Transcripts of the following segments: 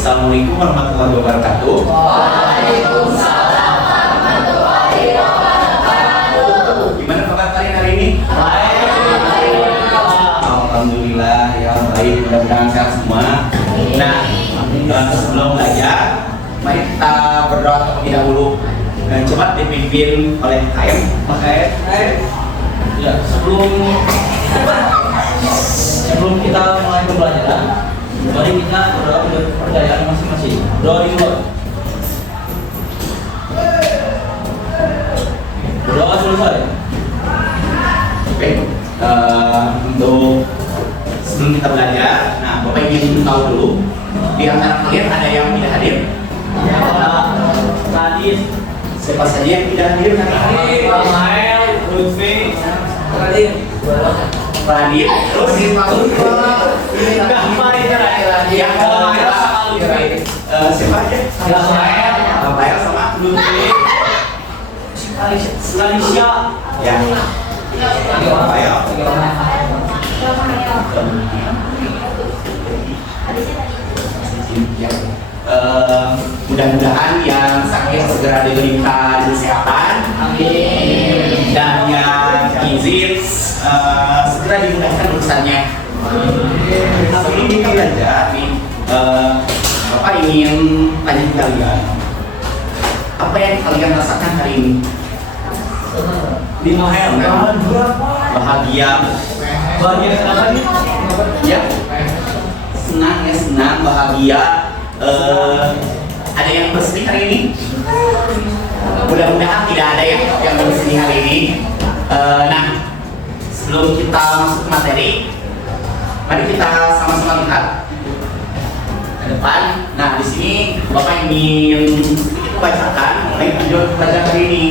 Assalamualaikum warahmatullahi wabarakatuh. Waalaikumsalam warahmatullahi wabarakatuh. Gimana kabar kalian hari ini? Baik. Alhamdulillah ya baik, mudah-mudahan sehat semua. Nah, sebelum belajar, mari kita berdoa terlebih dahulu. Dan coba dipimpin oleh KM. Ya, sebelum kita mulai pembelajaran, mari kita berdoa untuk kepercayaan masing-masing. Doa dulu. Berdoa selesai. Oke, untuk sebelum kita belajar, nah Bapak ingin tahu dulu, di antara kalian ada yang tidak hadir? Radit, Siapa saja yang tidak hadir hari ini? Mael, Lutfi, Radit. Radit, terus Gampang ini lagi. yang siapa aja? Rafael sama Lutfi, Alicia. ya. Rafael. Mudah-mudahan yang sakit segera diberikan kesehatan, dan yang izin segera dimudahkan urusannya. Sebelum kita belajar nih, Bapak ingin tanya ke kalian, apa yang kalian rasakan hari ini? Di Mael. Bahagia, Bahagia kenapa nih? ya, senang ya, senang, bahagia. Ada yang bersedih hari ini? Mudah-mudahan tidak ada yang bersedih hari ini. Nah, sebelum kita masuk ke materi, mari kita sama-sama lihat ke depan. Nah, di sini Bapak ingin sedikit bacakan mengenai tujuan belajar hari ini.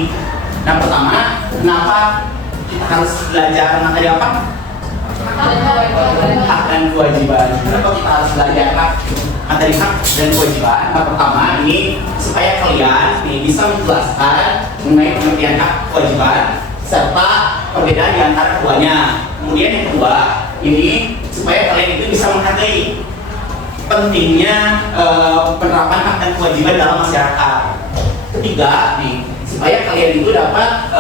Nah, pertama, kenapa kita harus belajar materi apa? Hak dan kewajiban. Kenapa kita harus belajar materi hak dan kewajiban? Nah, pertama ini supaya kalian bisa menjelaskan mengenai pengertian hak kewajiban serta perbedaan di antara keduanya. Kemudian yang kedua, ini supaya kalian itu bisa menghargai pentingnya penerapan hak dan kewajiban dalam masyarakat. Ketiga, nih, supaya kalian itu dapat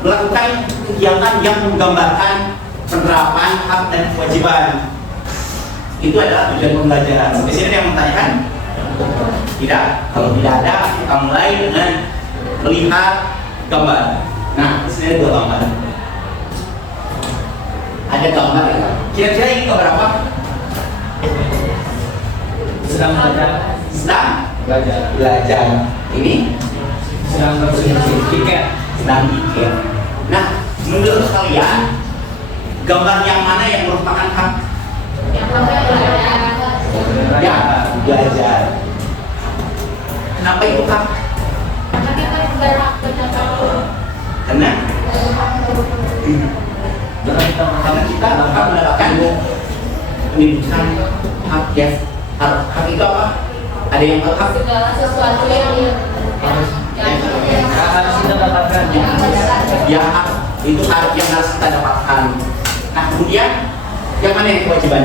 melakukan kegiatan yang menggambarkan penerapan hak dan kewajiban. Itu adalah tujuan pembelajaran. Sampai sini ada yang menanyakan? Tidak? Kalau tidak ada, kita mulai dengan melihat gambar. Nah, di sini ada dua gambar. Ada gambar ya. Kira-kira ini gambar apa? Sedang belajar. Sedang Belajar. belajar. Ini Sedang bersih-bersih tiket. sedang pikir. Nah, menurut kalian gambar yang mana yang merupakan hak? Ya, belajar. Kenapa itu hak? Karena karena kita berhak mendapatkan pendidikan, hak ya. Hak itu apa? Ada yang hak? Segala sesuatu yang Harus kita dapatkan. Ya, hak itu hak yang harus kita dapatkan. Nah, kemudian yang mana yang kewajiban?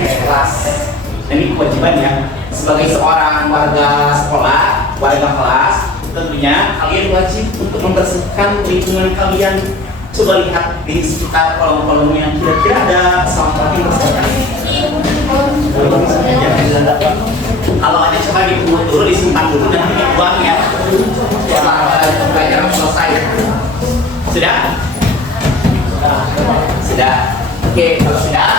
Kelas. Dan ini kewajiban ya. Sebagai seorang warga sekolah, warga kelas, tentunya kalian wajib untuk membersihkan lingkungan kalian. Coba lihat di sekitar kolom-kolom yang kira-kira ada sampah yang bersihkan. Kalau ada coba dipungut dulu, disimpan dulu, nanti dibuang ya. Setelah pelajaran selesai. Sudah? Sudah. Oke, kalau sudah,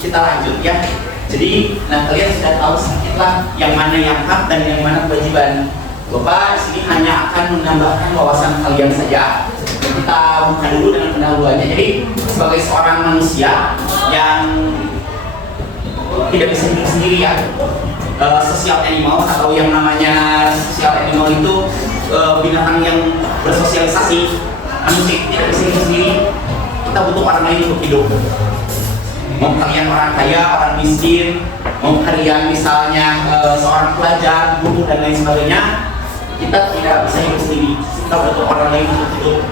kita lanjut ya. Jadi, nah kalian sudah tahu sedikit lah yang mana yang hak dan yang mana kewajiban. Bapak di sini hanya akan menambahkan wawasan kalian saja. Kita buka dulu dengan pendahuluannya. Jadi, sebagai seorang manusia yang tidak bisa hidup sendiri ya, sosial animal atau yang namanya sosial animal itu binatang yang bersosialisasi. Manusia tidak bisa hidup sendiri, kita butuh orang lain untuk hidup. Mau kalian orang kaya, orang miskin, mau kalian misalnya seorang pelajar, guru dan lain sebagainya, kita tidak bisa hidup sendiri. Kita butuh orang lain untuk hidup.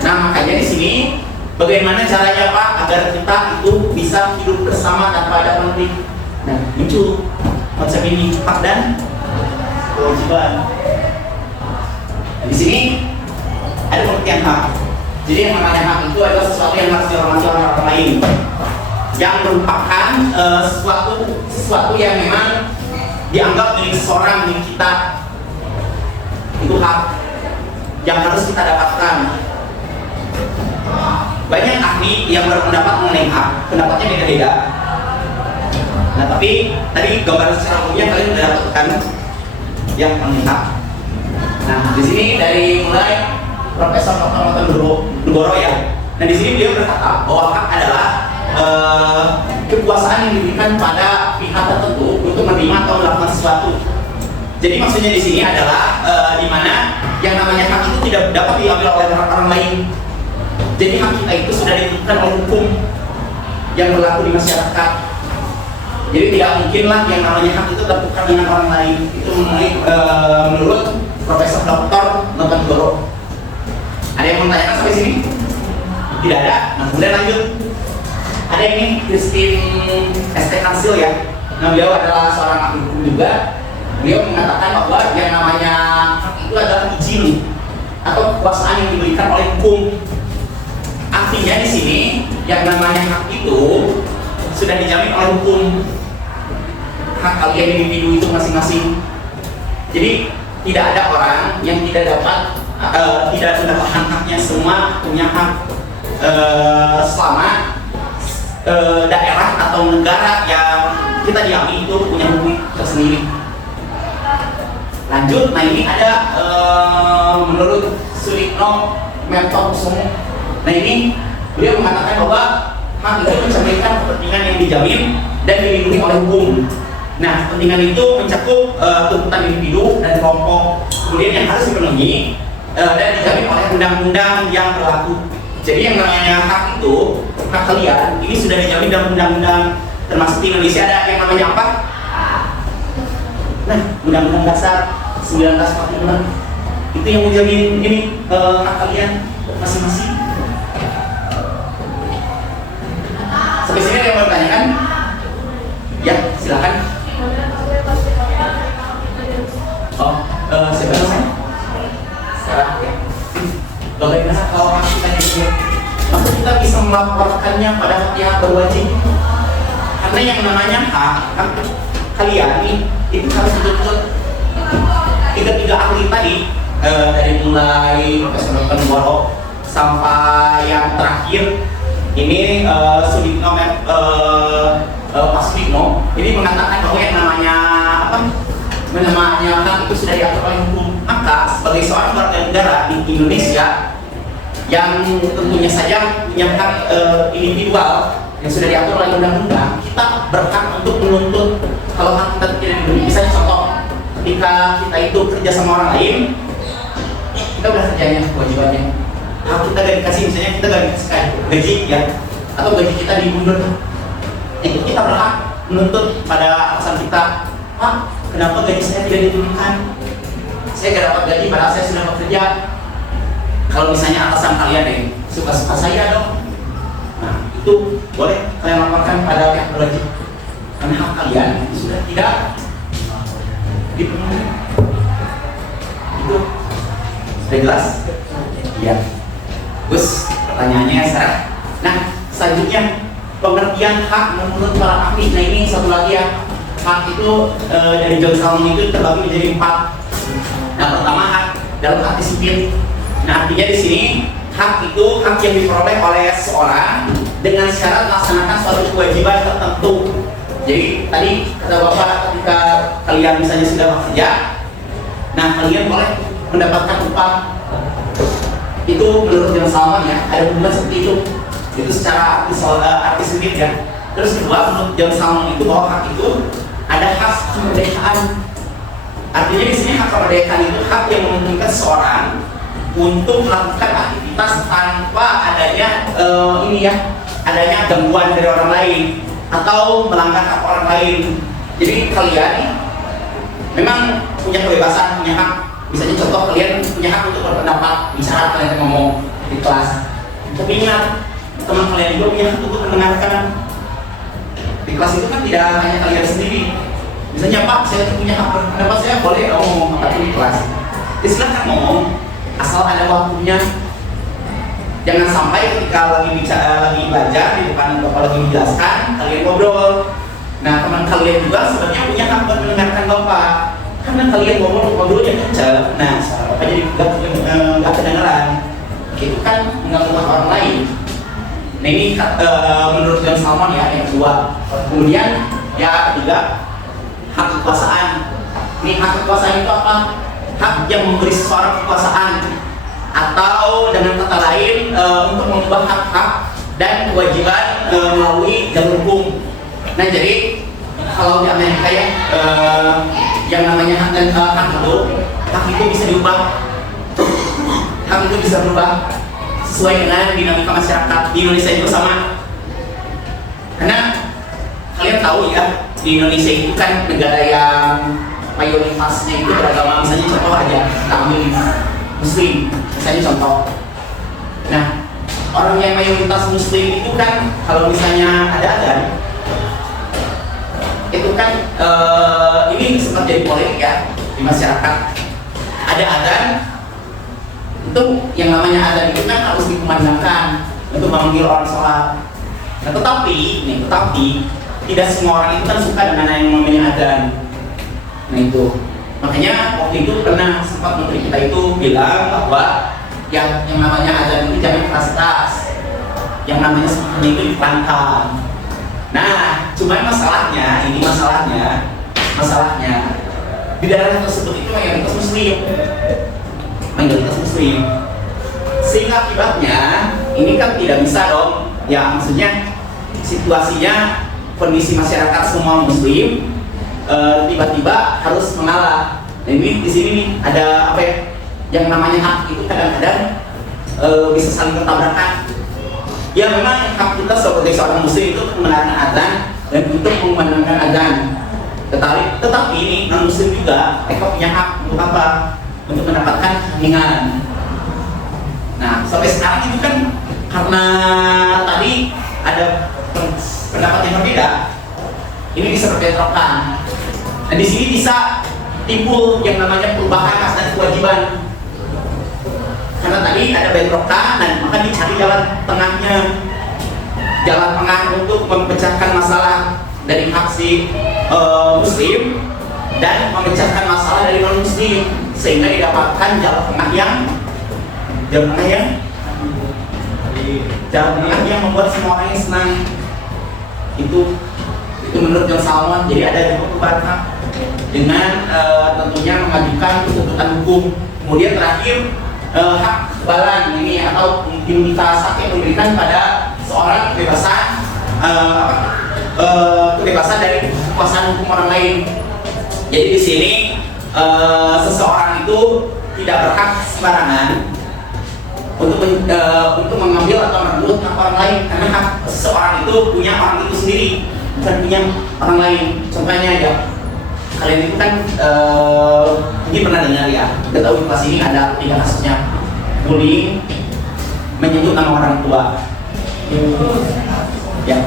Nah, makanya di sini bagaimana caranya Pak agar kita itu bisa hidup bersama tanpa ada konflik? Nah, muncul konsep ini hak dan kewajiban. Nah, di sini ada pengertian hak. Jadi yang namanya hak itu adalah sesuatu yang harus dihormati oleh orang lain, yang merupakan sesuatu yang memang dianggap milik seseorang, milik kita. Itu hak yang harus kita dapatkan. Banyak ahli yang berpendapat mengenai hak, pendapatnya beda-beda. Nah, tapi tadi gambaran secara umumnya kalian sudah dapatkan yang mengenai hak. Nah, di sini dari mulai Profesor Dr. Nugoro ya. Nah, di sini beliau berkata bahwa hak adalah kekuasaan yang diberikan pada pihak tertentu untuk menerima atau melakukan sesuatu. Jadi maksudnya di sini adalah di mana yang namanya hak itu tidak dapat diambil oleh orang lain. Jadi hak kita itu sudah ditentukan oleh hukum yang berlaku di masyarakat. Jadi tidak mungkinlah yang namanya hak itu tertukar dengan orang lain. Itu menurut Profesor Dr. Nugoro. Ada yang mau tanyakan sampai sini? Tidak ada. Nah, kemudian lanjut. Ada ini Christine ST Kansil ya. Nah, beliau adalah seorang ahli hukum juga. Beliau mengatakan bahwa yang namanya hak itu adalah izin atau kekuasaan yang diberikan oleh hukum. Artinya di sini yang namanya hak itu sudah dijamin oleh hukum. Hak kalian individu itu masing-masing. Jadi tidak ada orang yang tidak mendapatkan haknya. Semua punya hak selama daerah atau negara yang kita diami itu punya hukum tersendiri. Lanjut, nah ini ada menurut Sulikno Mertokusumo. Nah ini beliau mengatakan bahwa hak itu mencerminkan kepentingan yang dijamin dan dilindungi oleh hukum. Nah, kepentingan itu mencakup tuntutan individu dan kelompok, kemudian yang harus dipenuhi dan dijamin oleh undang-undang yang berlaku. Jadi yang namanya hak itu, hak kalian ini sudah dijamin dalam undang-undang, termasuk di Indonesia ada yang namanya apa? Nah, Undang-Undang Dasar 1945 itu yang menjamin ini hak kalian masing-masing. Sampai sini ada yang mau bertanyakan? Ya, silakan. Sebenarnya bagaimana kalau kita ini, maka kita bisa melaporkannya pada pihak berwajib. Karena yang namanya hak kalian itu harus betul-betul tiga ahli tadi, dari mulai Profesor Dr. Nugoro sampai yang terakhir ini Sudikno Pak Sudikno ini mengatakan bahwa yang namanya hak itu sudah diatur oleh hukum. Maka sebagai seorang warga negara di Indonesia yang tentunya saja punya hak individual yang sudah diatur oleh undang-undang, kita berhak untuk menuntut kalau hak kita tidak diberi. Misalnya contoh, ketika kita itu kerja sama orang lain, kita udah kerjanya kewajibannya. Hak kita gak dikasih, misalnya kita gak dikasih gaji ya, atau gaji kita dimundur, itu kita berhak menuntut pada atasan kita, Pak, kenapa gaji saya tidak diturunkan? Saya gak dapat gaji padahal saya sudah bekerja. Kalau misalnya atasan kalian yang suka-suka saya dong, nah itu boleh kalian laporkan pada pihak berwajib. Karena hak kalian sudah tidak dipenuhi. Itu sudah jelas? Iya. Terus pertanyaannya sekarang. Nah, selanjutnya pengertian hak menurut para ahli. Nah ini satu lagi ya. Hak itu dari John Salmon itu terbagi menjadi 4. Nah, pertama hak dalam arti sipil. Nah, artinya di sini hak itu hak yang diperoleh oleh seseorang dengan syarat melaksanakan suatu kewajiban tertentu. Jadi tadi kata Bapak, ketika kalian misalnya sudah bekerja, nah kalian boleh mendapatkan upah. Itu menurut John Salmon ya, ada hubungan seperti itu. Itu secara arti sendiri ya. Terus kedua, menurut John Salmon itu bahwa hak itu ada hak kemerdekaan. Artinya di sini hak kemerdekaan itu hak yang memungkinkan seseorang untuk melakukan aktivitas tanpa adanya adanya gangguan dari orang lain atau melanggar hak orang lain. Jadi kalian memang punya kebebasan, punya hak. Misalnya contoh, kalian punya hak untuk berpendapat, bicara, kalian ngomong di kelas. Tapi ingat, teman kalian juga punya hak untuk mendengarkan. Di kelas itu kan tidak hanya kalian sendiri. Misalnya, Pak, saya punya hak berpendapat, saya boleh dong ngomong apa di kelas. Ya silahkan ngomong, asal ada waktunya. Jangan sampai ketika lagi belajar di depan bapak lagi menjelaskan, kalian ngobrol. Nah, teman kalian juga sebenarnya punya hak buat mendengarkan bapak. Karena kalian ngobrolnya kencang, nah suara bapak jadi nggak kedengeran. Itu kan mengganggu orang lain. Nah ini menurut John Salmon ya yang kedua. Kemudian ya ketiga, hak kekuasaan. Ini hak kekuasaan itu apa? Hak yang memberi seseorang kekuasaan, atau dengan kata lain untuk mengubah hak-hak dan kewajiban melalui jalur hukum. Nah jadi kalau di Amerika ya yang namanya hak dan hak itu bisa diubah. Hak itu bisa berubah sesuai dengan dinamika masyarakat. Di Indonesia itu sama. Karena kalian tahu ya, di Indonesia itu kan negara yang mayoritasnya itu beragama. Misalnya contoh aja, kami Muslim, misalnya contoh. Nah, orang yang mayoritas Muslim itu kan kalau misalnya ada azan, itu kan ini sempat jadi polemik ya di masyarakat. Ada azan, itu yang namanya azan itu kan harus dikumandangkan untuk memanggil orang sholat. Nah, tetapi tidak semua orang itu kan suka dengan yang namanya azan. Nah itu, makanya waktu itu pernah sempat menteri kita itu bilang bahwa yang namanya azan itu jangan keras-keras, yang namanya sebenarnya itu dipantang. Nah, cuman masalahnya di daerah tersebut itu mayoritas Muslim, sehingga akibatnya ini kan tidak bisa dong. Ya maksudnya situasinya kondisi masyarakat semua Muslim tiba-tiba harus mengalah. Nah ini di sini nih ada apa ya? Yang namanya hak itu kadang-kadang bisa saling bertabrakan. Ya memang hak kita sebagai seorang Muslim itu mendengarkan azan dan untuk mengumandangkan azan. Tetapi ini non Muslim juga mereka punya hak untuk apa? Untuk mendapatkan keheningan. Nah sampai sekarang itu kan karena tadi ada pendapat yang berbeda, ini bisa berbentrokan. Nah di sini bisa timbul yang namanya perubahan hak dan kewajiban. Karena tadi ada bentrokan, dan maka dicari jalan tengahnya, jalan tengah untuk memecahkan masalah dari hak si Muslim dan memecahkan masalah dari non Muslim, sehingga didapatkan jalan tengah yang membuat semua orang yang senang. Itu menurut John Salmon. Jadi ada juga perubahan hak dengan tentunya mengajukan tuntutan hukum. Kemudian terakhir hak kekebalan ini atau imunitas, hak yang diberikan pada seorang kebebasan dari kekuasaan hukum orang lain. Jadi di sini seseorang itu tidak berhak sembarangan untuk mengambil atau merebut hak orang lain, karena hak seseorang itu punya orang itu sendiri, bukan punya orang lain. Contohnya aja, kalian itu kan mungkin pernah dengar ya, kita tahu di kelas ini ada 3 kasusnya bullying menyebut nama orang tua. Ya,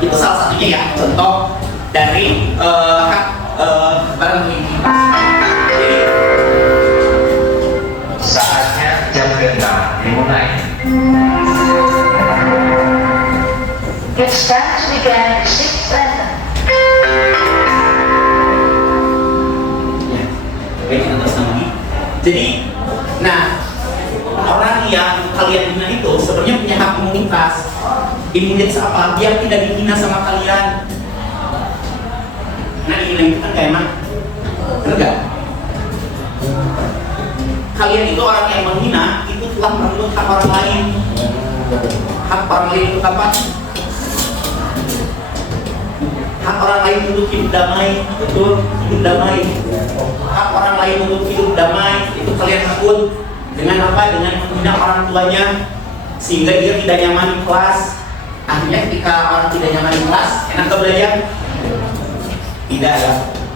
itu salah satunya ya, contoh dari hak barang Jadi saatnya jam ke-6 dimulai. It's time to begin the 6th lesson. ya, baik kita terus lagi. Jadi, nah orang yang kalian hina itu sebenarnya punya hak imunitas. Imunitas apa? Biar tidak dihina sama kalian. Nah dihina itu kan gak enak, bener gak? Kalian itu orang yang menghina itu telah merenggut hak orang lain. Hak orang lain itu apa? Hak orang lain untuk hidup damai, betul, hidup damai. Hak orang lain untuk hidup damai itu kalian rebut dengan apa? Dengan menghina orang tuanya sehingga dia tidak nyaman di kelas. Akhirnya ketika orang tidak nyaman di kelas, enak ke belajar? Tidak ya.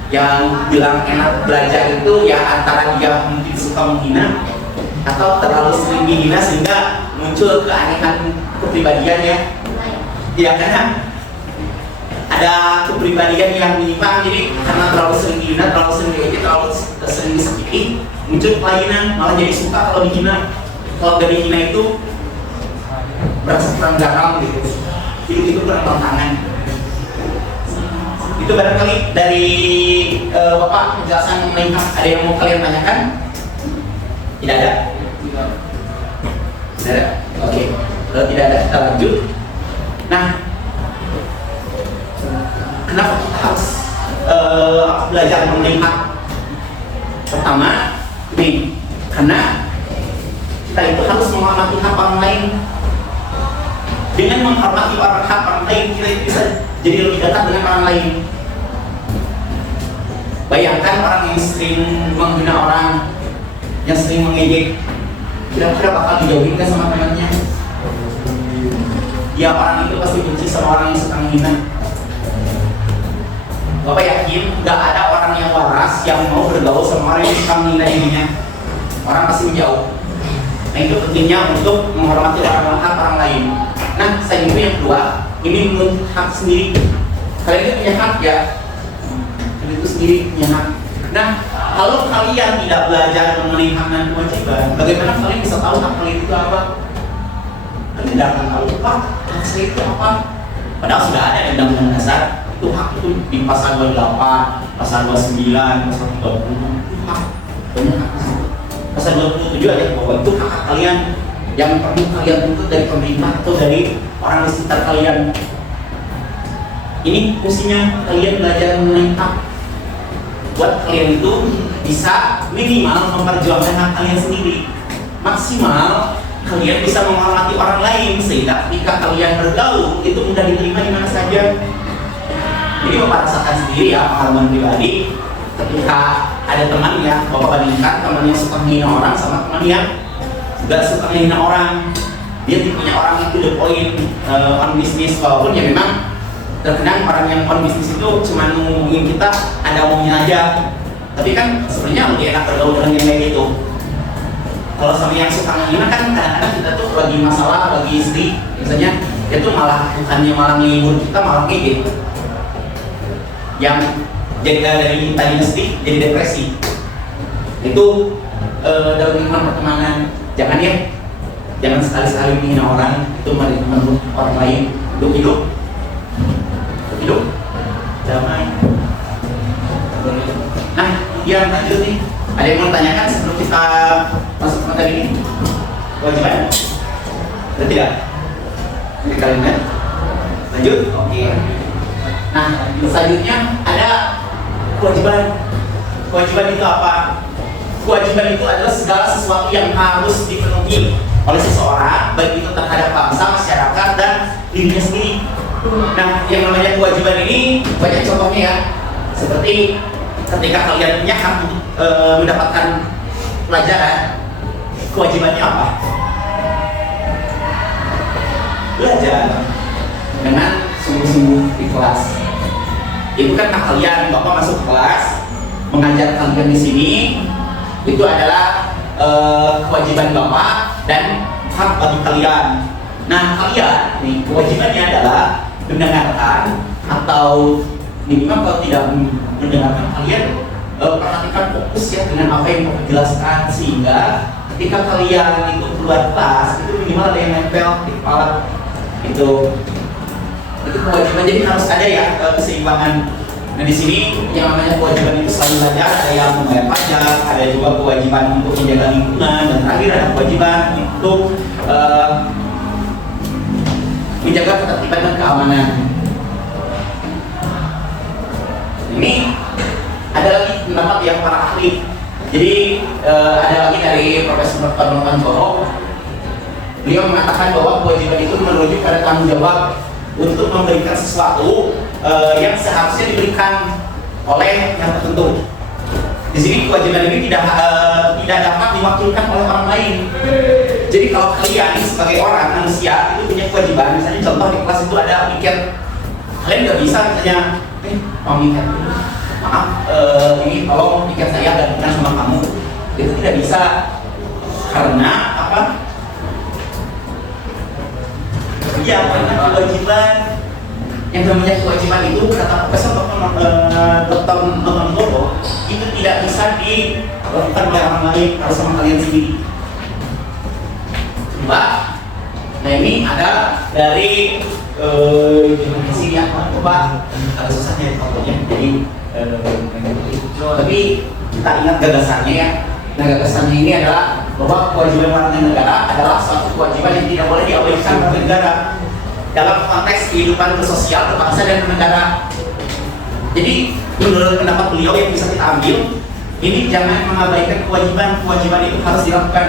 Yang bilang enak belajar itu ya antara dia mungkin suka menghina atau terlalu sering dihina sehingga muncul keanehan kepribadiannya. Ya karena kepribadian yang menyimpang, jadi karena terlalu sering dihina, terlalu sering diejek, terlalu sering disakiti, muncul kelainan, malah jadi suka kalau dihina. Kalau dari dihina itu berasa kurang garam gitu, hidup itu kurang tantangan. Itu barangkali dari Bapak penjelasan mengenai hak. Ada yang mau kalian tanyakan? Tidak ada? Tidak ada? Oke. Kalau tidak ada, kita lanjut. Nah, kenapa kita harus belajar mengenai hak? Pertama, ini karena kita itu harus menghormati hak orang lain. Dengan menghormati hak orang lain, kita bisa jadi lebih dekat dengan orang lain. Bayangkan orang yang sering menghina orang, yang sering mengejek, kira-kira bakal dijauhin kan sama temannya? Ya, orang itu pasti benci sama orang yang suka menghina. Bapak yakin gak ada orang yang waras yang mau bergaul sama orang yang suka menghina dirinya? Orang pasti menjauh. Nah, itu pentingnya untuk menghormati orang lain. Nah, selain itu yang kedua, ini menurut hak sendiri. Kalian itu punya hak ya? Kalian itu sendiri punya hak. Nah, kalau kalian tidak belajar mengenai hak dan kewajiban, bagaimana kalian bisa tahu hak kalian itu apa? Kalian tidak akan tahu hak saya itu apa. Padahal sudah ada di Undang-Undang Dasar. Itu hak itu di pasal 28, pasal 29, pasal 30 itu hak. Banyak hak. Pasal 27 ada bahwa itu hak kalian yang perlu kalian tuntut dari pemerintah atau dari orang di sekitar kalian. Ini fungsinya kalian belajar mengenai hak. Buat kalian itu bisa minimal memperjuangkan hak kalian sendiri. Maksimal kalian bisa menghormati orang lain sehingga ketika kalian bergaul itu mudah diterima di mana saja. Jadi Bapak rasakan sendiri ya, pengalaman pribadi ketika ada teman yang Bapak bandingkan, teman yang suka menghina orang sama teman yang gak suka menghina orang. Dia tipenya orang yang to the point, on business, walaupun ya memang terkadang orang yang on business itu cuma ngomongin kita ada omongnya aja. Tapi kan sebenarnya lebih enak bergaul dengan yang kayak gitu. Kalau sama yang suka menghina kan kadang-kadang kita tuh lagi masalah, lagi istri, biasanya dia tuh bukannya malah menghibur kita, malah kayak gitu. Yang jadi dari tadinya sedih jadi depresi. Itu dalam lingkungan pertemanan jangan ya, jangan sekali-sekali menghina orang. Itu menurut orang lain. Untuk hidup damai. Nah, yang lanjut nih, ada yang mau tanyakan sebelum kita masuk ke materi ini? Kewajiban? Ada tidak? Ini kalian lanjut? Oke. Nah, selanjutnya ada kewajiban. Kewajiban itu apa? Kewajiban itu adalah segala sesuatu yang harus dipenuhi oleh seseorang, baik itu terhadap bangsa, masyarakat, dan dirinya sendiri. Nah, yang namanya kewajiban ini banyak contohnya ya. Seperti ketika kalian punya hak untuk mendapatkan pelajaran, kewajibannya apa? Belajar dengan sungguh-sungguh di kelas. Itu kan hak kalian. Bapak masuk kelas mengajar kalian di sini, itu adalah kewajiban Bapak dan hak bagi kalian. Nah, kalian nih kewajibannya adalah mendengarkan, atau minimal kalau tidak mendengarkan, kalian perhatikan fokus ya dengan apa yang Bapak jelaskan, sehingga ketika kalian itu keluar kelas itu minimal ada yang nempel di kepala. Itu kewajiban, jadi harus ada ya keseimbangan. Nah, di sini yang namanya kewajiban itu selain belajar, ada yang membayar pajak, ada juga kewajiban untuk menjaga lingkungan, dan terakhir ada kewajiban untuk menjaga ketertiban dan keamanan. Ini ada lagi pendapat yang para ahli. Jadi ada lagi dari Profesor Dr. Norman Borok. Beliau mengatakan bahwa kewajiban itu merujuk pada tanggung jawab untuk memberikan sesuatu yang seharusnya diberikan oleh yang tertentu. Di sini kewajiban ini tidak dapat diwakilkan oleh orang lain. Jadi kalau kalian sebagai orang manusia itu punya kewajiban, misalnya contoh di kelas itu ada piket, kalian nggak bisa misalnya, mau piket, maaf, ini tolong piket saya gabungkan sama kamu. Itu tidak bisa karena apa? Ya, karena kewajiban Yang namanya kewajiban itu kata Profesor Dr. Nontoro itu tidak bisa dilakukan oleh orang lain, harus sama kalian sendiri. Coba, nah ini ada dari sini ya, coba agak susahnya contohnya. Jadi tapi kita ingat gagasannya ya. Nah gagasannya ini adalah bahwa kewajiban warga negara adalah suatu kewajiban yang tidak boleh diabaikan oleh negara dalam konteks kehidupan bersosial, berbangsa dan bernegara. Jadi menurut pendapat beliau yang bisa kita ambil, ini jangan mengabaikan kewajiban itu harus dilakukan.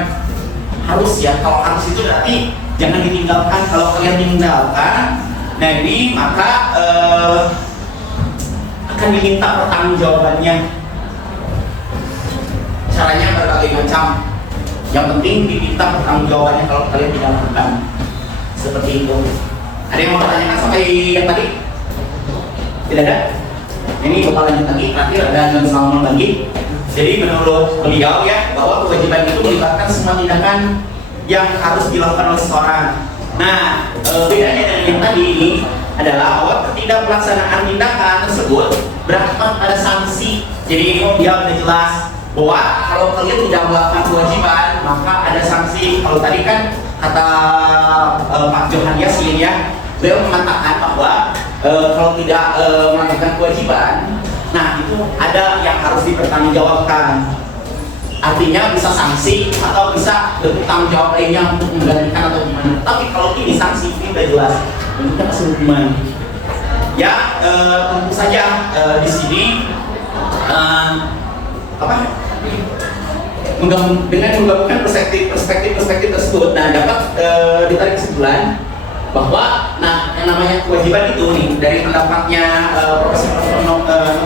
Harus ya, kalau harus itu berarti jangan ditinggalkan. Kalau kalian tinggalkan, nah ini maka akan diminta pertanggungjawabannya. Caranya berbagai macam. Yang penting diminta pertanggungjawabannya kalau kalian tidak lakukan. Seperti itu. Ada yang mau bertanyakan sampai yang tadi? Tidak ada? Ini coba lanjut lagi, terakhir ada yang selamat lagi. Jadi menurut beliau ya, bahwa kewajiban itu melibatkan semua tindakan yang harus dilakukan oleh seseorang. Nah, bedanya dengan yang tadi ini adalah bahwa ketidakpelaksanaan tindakan tersebut berakibat pada sanksi. Jadi dia sudah jelas bahwa kalau kalian tidak melakukan kewajiban, maka ada sanksi. Kalau tadi kan kata Pak Johan Yasin ya, beliau mengatakan bahwa kalau tidak melakukan kewajiban, nah itu ada yang harus dipertanggungjawabkan. Artinya bisa sanksi atau bisa bentuk tanggung jawab lainnya untuk menggantikan atau gimana. Tapi kalau ini sanksi ini udah jelas bentuknya pasti hukuman. Ya tentu saja di sini dengan menggabungkan perspektif tersebut, nah dapat ditarik kesimpulan bahwa nah yang namanya kewajiban itu nih dari pendapatnya Profesor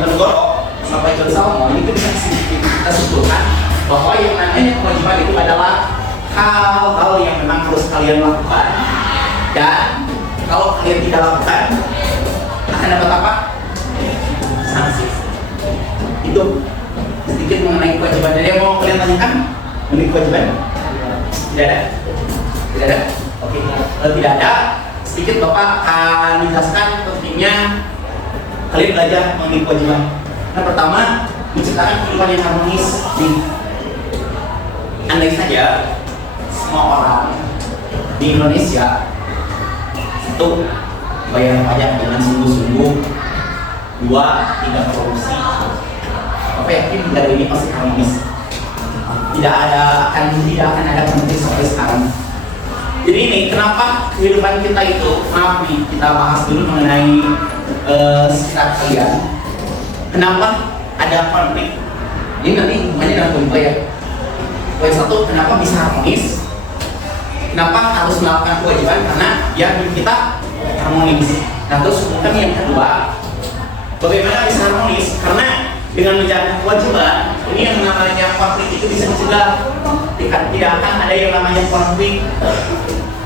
Nontoro sampai John Salmon itu bisa kita simpulkan bahwa yang namanya kewajiban itu adalah hal-hal yang memang harus kalian lakukan, dan kalau kalian tidak lakukan akan dapat apa? Sanksi. Itu sedikit mengenai kewajiban. Jadi yang mau kalian tanyakan mengenai kewajiban? Tidak ada? Tidak ada? Oke, kalau tidak ada, sedikit Bapak akan menjelaskan pentingnya kalian belajar mengenai kewajiban. Nah, pertama, menciptakan kehidupan yang harmonis. Nih, andai saja semua orang di Indonesia itu bayar pajak dengan sungguh-sungguh, 2, tidak korupsi, Bapak yakin negara ini pasti harmonis. Tidak akan ada konflik seperti sekarang. Jadi ini kenapa kehidupan kita itu, maaf nih kita bahas dulu mengenai sekitar kalian. Kenapa ada konflik? Ini nanti hubungannya dengan poin ya. Poin 1, kenapa bisa harmonis? Kenapa harus melakukan kewajiban? Karena ya kita harmonis. Nah terus kemudian yang kedua, bagaimana bisa harmonis? Karena dengan menjalankan kewajiban, ini yang namanya konflik itu bisa dicegah. Tidak akan ada yang namanya konflik.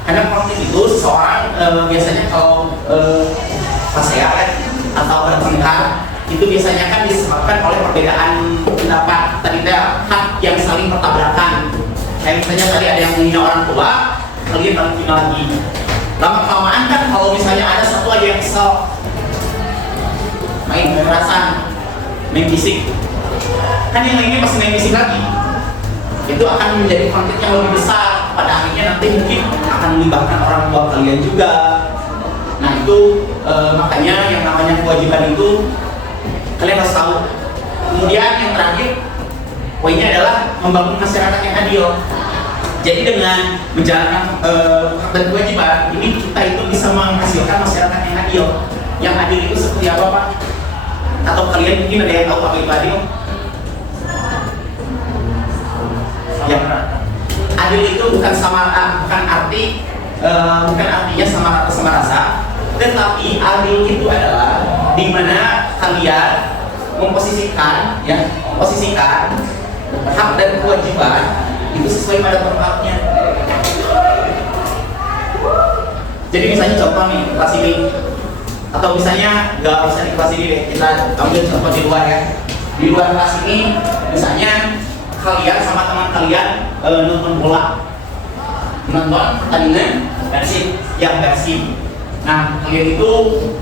Karena konflik itu seseorang biasanya kalau pasean atau bertengkar itu biasanya kan disebabkan oleh perbedaan pendapat. Tadi ada hak yang saling bertabrakan. Kayak misalnya tadi ada yang menghina orang tua, kalian baru menghina lagi. Lama kelamaan kan kalau misalnya ada satu aja yang kesel, main kekerasan, main fisik, kan yang lainnya pasti main fisik lagi. Itu akan menjadi konflik yang lebih besar. Pada akhirnya nanti mungkin akan melibatkan orang tua kalian juga. Nah itu makanya yang namanya kewajiban itu kalian harus tahu. Kemudian yang terakhir poinnya adalah membangun masyarakat yang adil. Jadi dengan menjalankan hak dan kewajiban ini kita itu bisa menghasilkan masyarakat yang adil. Yang adil itu seperti apa Pak? Atau kalian mungkin ada yang tahu apa itu adil? Ya, adil itu bukan artinya sama rata sama rasa, tetapi adil itu adalah di mana kalian memposisikan hak dan kewajiban itu sesuai pada tempatnya. Jadi misalnya contoh nih kelas ini, atau misalnya nggak usah di kelas ini deh, kita ambil contoh di luar ya. Di luar kelas ini misalnya kalian sama teman kalian nonton bola, nonton pertandingan Persib. Nah, kalian itu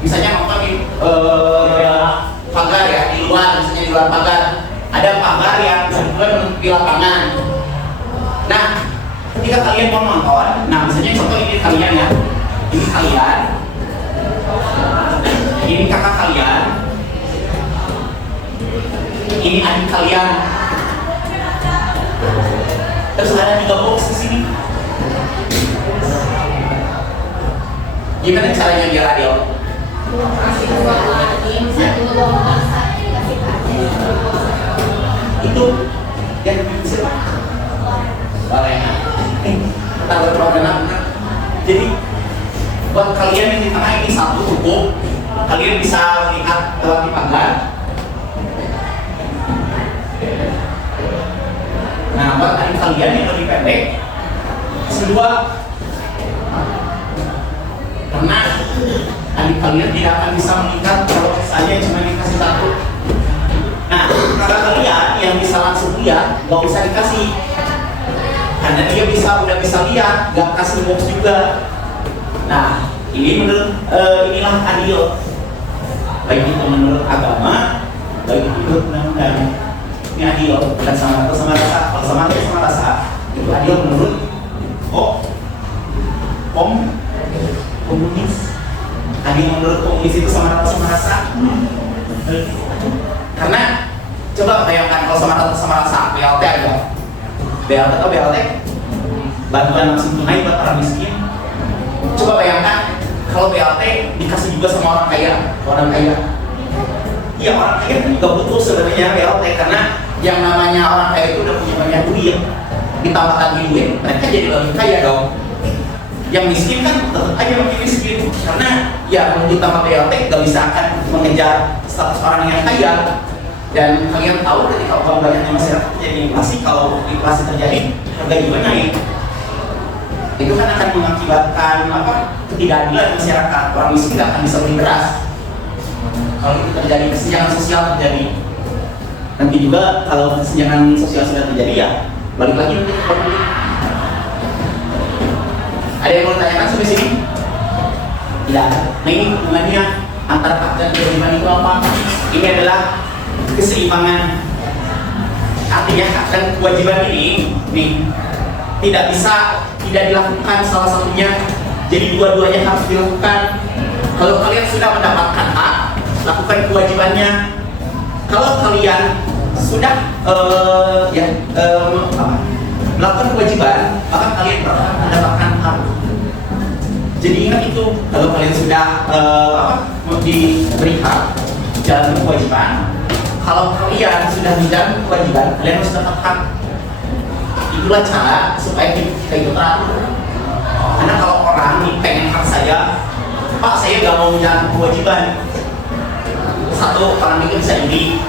misalnya nonton di pagar ya, di luar, misalnya di luar pagar. Ada pagar yang kebetulan menutupi lapangan. Nah, ketika kalian mau nonton, nah misalnya contoh ini kalian ya, ini kalian, ini kakak kalian, ini adik kalian, terus ada 3 box di sini. Gimana caranya biar adil? Kasih dua lagi, satu lomba, kasih Itu yang bisa boleh. Tahu program. Jadi buat kalian yang di tengah ini satu cukup. Kalian bisa lihat lewat di pagar. Nah, buat adik kalian yang lebih pendek, kedua, karena adik kalian tidak akan bisa meningkat kalau saya cuma dikasih satu. Nah, kakak kalian yang bisa langsung lihat, nggak usah dikasih, karena dia udah bisa lihat, nggak kasih box juga. Nah, ini menurut inilah adil, baik itu menurut agama, baik itu menurut undang-undang. Ini adil, bukan sama rata sama rasa. Kalau sama rata sama rasa, itu adil menurut komunis. Adil menurut komunis itu sama rata sama rasa. Karena coba bayangkan kalau sama rata sama rasa, BLT aja. BLT atau BLT? Bantuan langsung tunai buat orang miskin. Coba bayangkan kalau BLT dikasih juga sama orang kaya. Ya orang kaya kan juga butuh sebenarnya BLT, karena yang namanya orang kaya itu udah punya banyak duit, ditambah lagi duit, mereka jadi lebih kaya dong. Yang miskin kan tetap aja lebih miskin, karena ya ditambah BLT gak bisa akan mengejar status orang yang kaya. Dan kalian tahu ketika uang banyaknya masyarakat terjadi inflasi, kalau inflasi terjadi harga juga naik. Itu kan akan mengakibatkan ketidakadilan masyarakat. Orang miskin gak akan bisa beli beras. Kalau itu terjadi, kesenjangan sosial terjadi. Nanti juga kalau kesenjangan sosial sudah terjadi, ya balik lagi nanti ke ekonomi. Ada yang mau tanyakan sampai sini? Tidak. Nah, ini hubungannya antara hak dan kewajiban itu apa? Ini adalah keseimbangan. Artinya hak dan kewajiban ini tidak dilakukan salah satunya, jadi dua-duanya harus dilakukan. Kalau kalian sudah mendapatkan hak, lakukan kewajibannya. Kalau kalian sudah melakukan kewajiban, maka kalian berhak mendapatkan hak. Jadi ingat itu, kalau kalian sudah diberi hak jalan kewajiban, kalau kalian sudah menjalankan kewajiban, kalian harus dapat hak. Itulah cara supaya kita itu teratur. Karena kalau orang nih pengen hak saya, Pak saya nggak mau menjalankan kewajiban. Satu, orang itu bisa iri.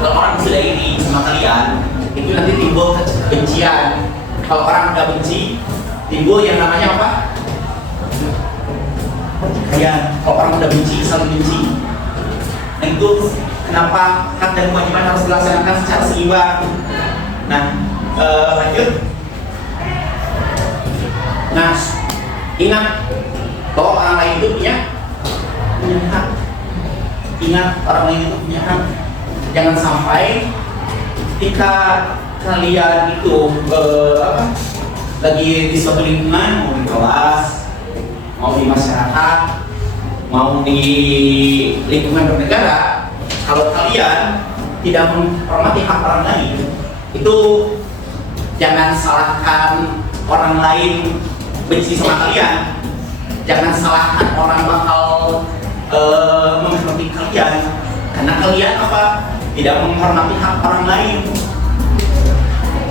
Kalau orang sudah iri sama kalian, itu nanti timbul kebencian. Kalau orang udah benci, timbul yang namanya apa? Pertikaian. Kalau orang udah benci, saling benci. Nah itu kenapa hak dan kewajiban harus dilaksanakan secara seimbang. Nah, lanjut. Nah, ingat bahwa orang lain itu punya hak. Ingat orang lain itu punya hak. Jangan sampai ketika kalian itu lagi di suatu lingkungan, mau di kelas, mau di masyarakat, mau di lingkungan bernegara, kalau kalian tidak menghormati hak orang lain, itu jangan salahkan orang lain benci sama kalian. Jangan salahkan orang bakal menghormati kalian, karena kalian tidak menghormati hak orang lain.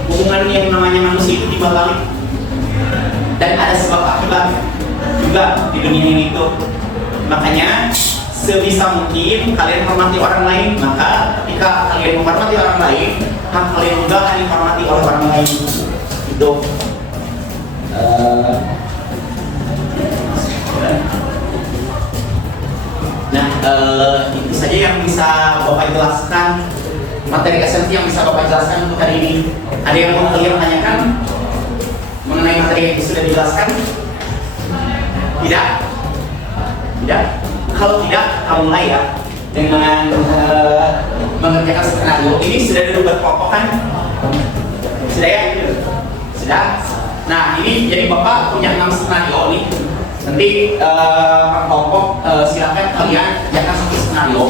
Hubungan yang namanya manusia itu timbal balik, dan ada sebab akibat juga di dunia ini itu. Makanya sebisa mungkin kalian hormati orang lain, maka ketika kalian menghormati orang lain, hak kalian juga akan dihormati oleh orang lain. Itu itu saja yang bisa Bapak jelaskan, materi esensi yang bisa Bapak jelaskan untuk hari ini. Ada yang mau kalian tanyakan mengenai materi yang sudah dijelaskan? Tidak? Ya, kalau tidak, kamu mulai ya dengan mengerjakan skenario. Ini sudah dibuat kelompok kan? Sudah ya? Sudah. Nah, ini jadi Bapak punya 6 skenario nih. Nanti kelompok silakan kalian kerjakan satu skenario.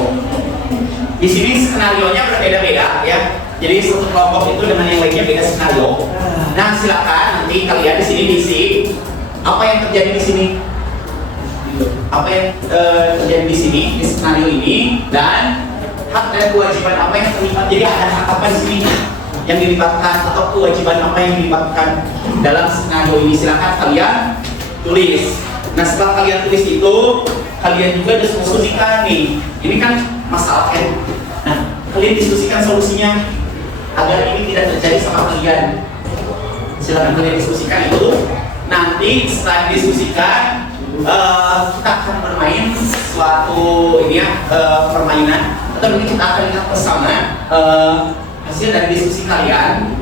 Di sini skenarionya berbeda-beda ya. Jadi satu kelompok itu dengan yang lainnya beda skenario. Nah, silakan nanti kalian di sini diisi apa yang terjadi di sini. Apa yang terjadi di sini di skenario ini dan hak dan kewajiban apa yang terlibat. Jadi ada hak apa di sini yang dilibatkan atau kewajiban apa yang dilibatkan dalam skenario ini, silakan kalian tulis. Nah, setelah kalian tulis itu, kalian juga diskusikan nih. Ini kan masalah kan. Nah, kalian diskusikan solusinya agar ini tidak terjadi sama kalian. Silakan kalian diskusikan itu. Nanti setelah didiskusikan, kita akan bermain suatu ini ya permainan atau mungkin kita akan lihat bersama hasil dari diskusi kalian.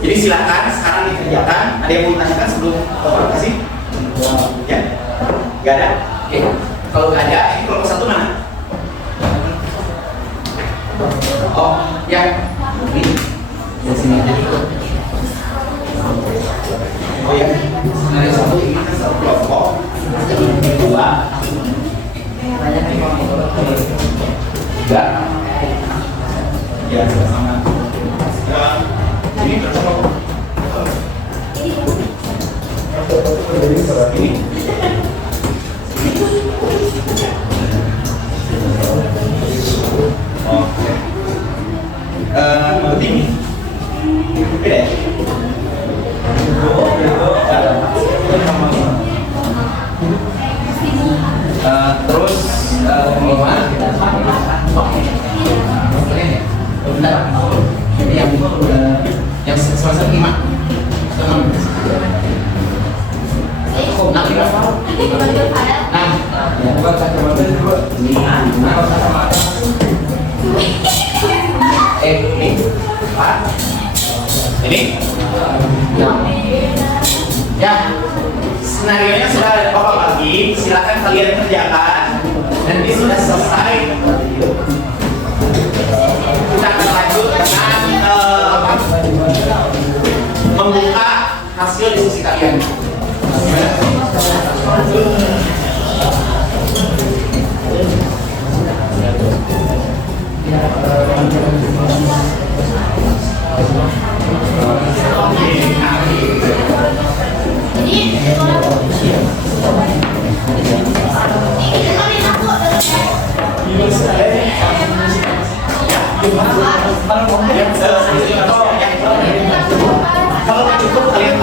Jadi silakan sekarang dikerjakan. Ada yang mau ditanyakan sebelum Bapak kasih? Ya, nggak ada. Oke. Kalau nggak ada, ini kelompok satu mana? Oh, ya. Ini di sini aja. Oh ya, skenario satu ini kan satu kelompok. Dua. Tiga. Ya, sama. Ini berapa? Ini. Oke. Ini. Beda ya? Terus yang selesai lima. Ini. Ya, senarionya sudah Bapak bagi, silakan kalian kerjakan. Nanti sudah selesai, kita akan lanjut dengan membuka hasil diskusi kalian. Kalau cukup kalian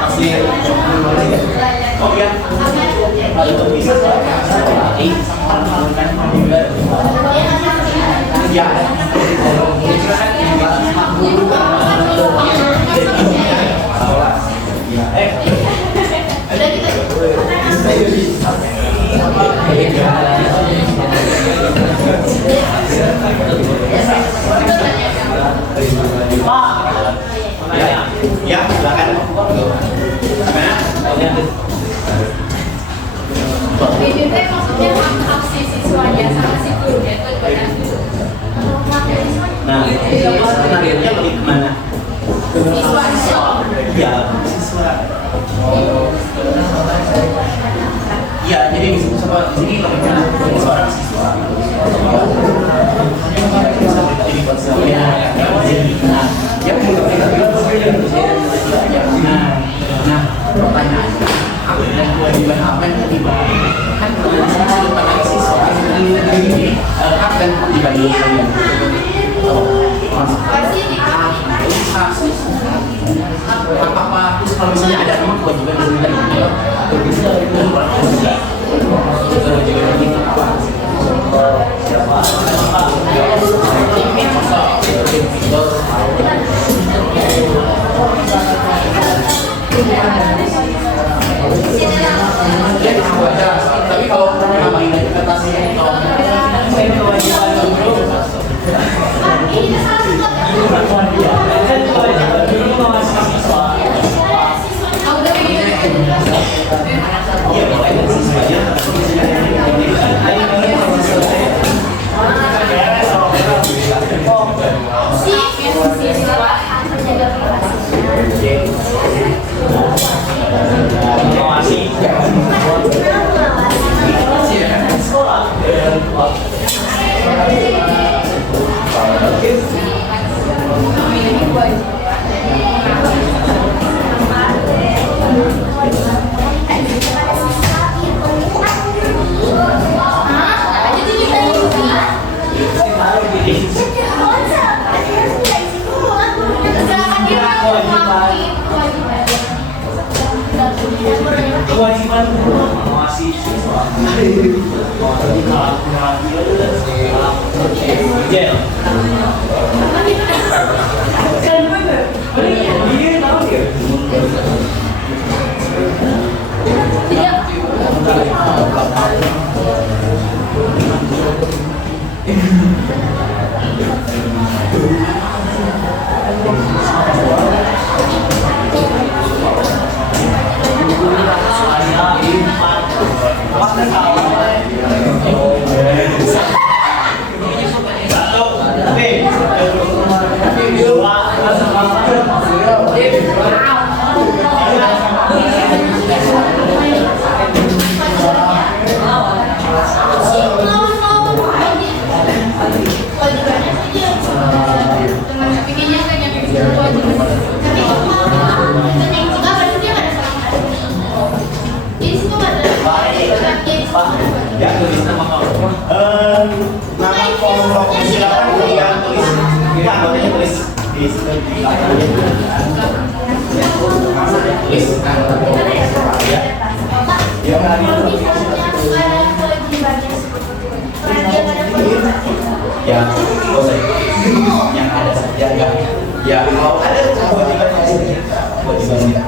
pasti oh ya itu bisa ya ya silakan. BBT maksudnya hak si siswanya sama si gurunya itu beda. Nah, skenario-nya lebih kemana? Siswa. Ya, siswa. Ya, jadi siswa di sini lebih kemana? Seorang siswa. Jadi konsepnya nah, pertanyaannya apa dan kewajiban apa yang terlibat? Kan sudut pandang siswa ini hak dan kewajiban kalian. Apa terus kalau misalnya ada memang kewajiban dari tapi kalau mainan kita Kewajiban mengawasi siswa. Ya, tulis nama kamu. Nama kelompok silakan kalian tulis. Kita anggotanya tulis di situ di belakang. Tulis ya. Ya, hari ini. Ya, yang ada saja ya. Kalau ada kewajibannya, kewajibannya.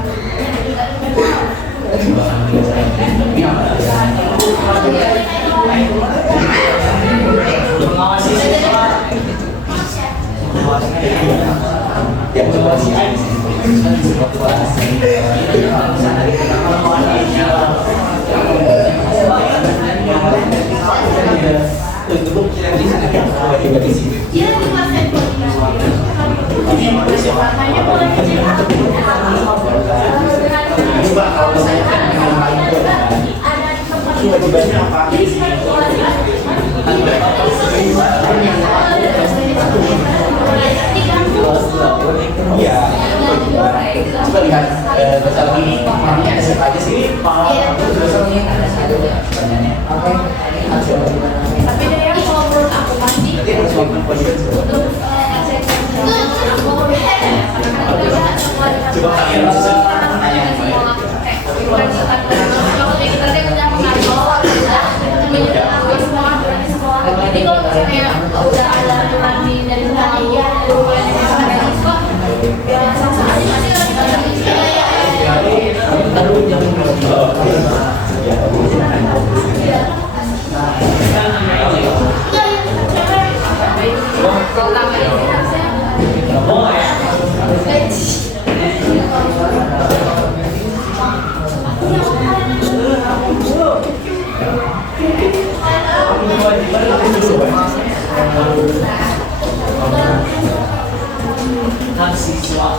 Mengawasi siswa. Ya, mengawasi coba kalau saya kan kewajibannya apa? Ya, coba lihat dasar ini orangnya ada siapa aja sih? Tapi dari kalau menurut aku pasti Coba kalian susun pertanyaan yang baik. Jadi kalau misalnya udah ada aturan dari tadi ya, Siswa.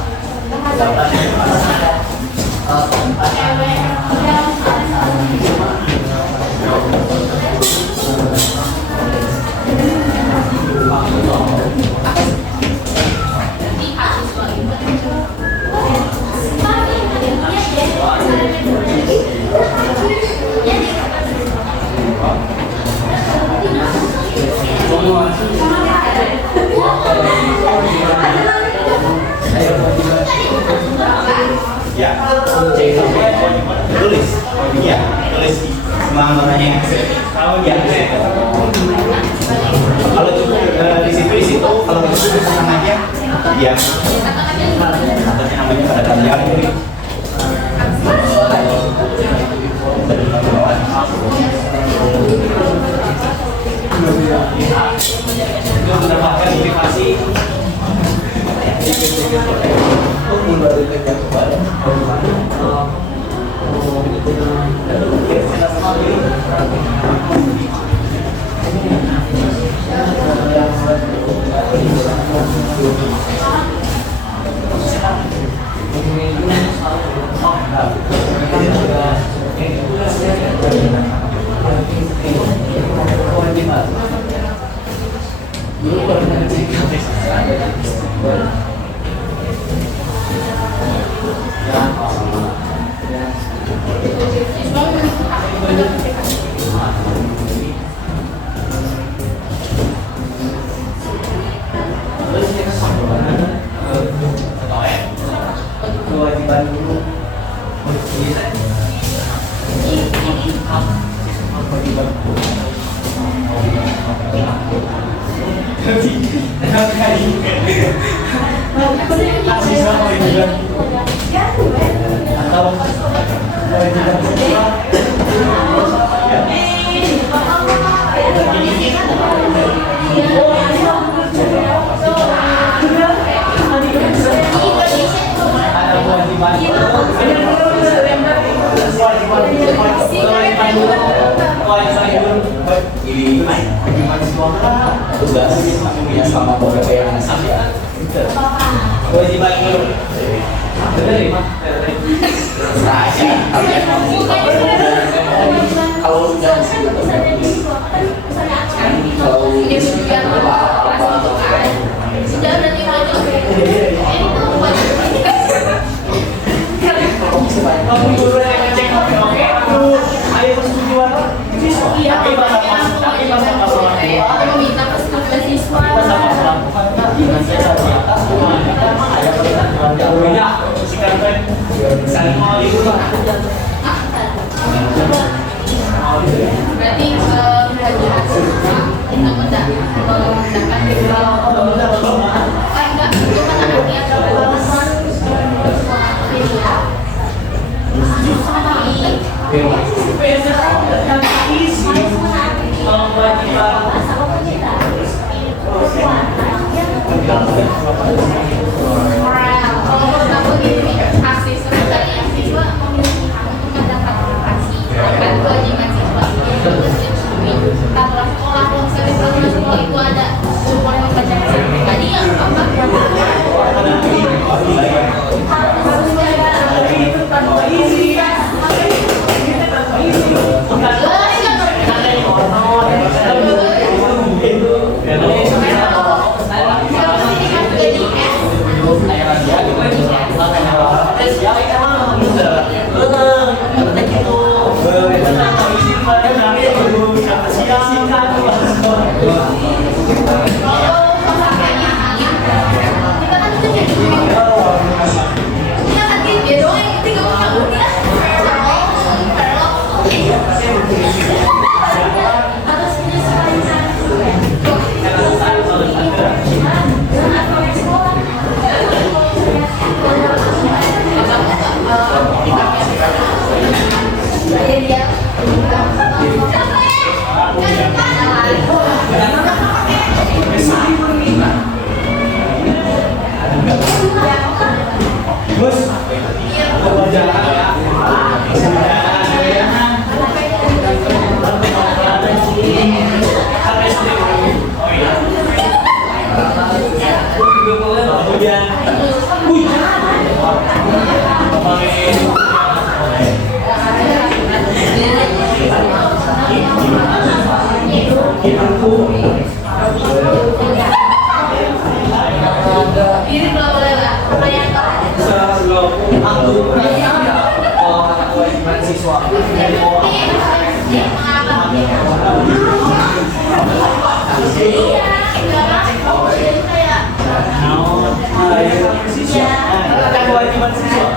Ya, tulis. Ya, tulis semua anggotanya. Ya, kalau cukup di situ, kalau cukup tenang aja. Ya, atasnya namanya pada kalian ini. Mendapatkan motivasi. mas. Dulu baru cek KTS. Siswa kewajiban dulu Ini tugas yang sama beberapa yang saya kewajiban dulu. Benar ya, Mas? rahasia kalian kalau sudah kalau dia juga kelas itu kan sudah berarti mau coba Kamu dulu yang ngecek oke. Ayo persetujuan. iya Tapi masalah aku minta persetujuan siswa dengan saya ternyata memang ada perbedaan beda sikap saling mau itu berarti kewajiban siswa kita mendapat enggak itu kan anaknya kalau menurut aku gini aksi sebenarnya siswa memiliki hak untuk mendapat edukasi akan kewajiban siswa peraturan sekolah kalau misalnya peraturan sekolah itu ada supaya membaca tadi yang apa ini belum boleh lah siswa kewajiban siswa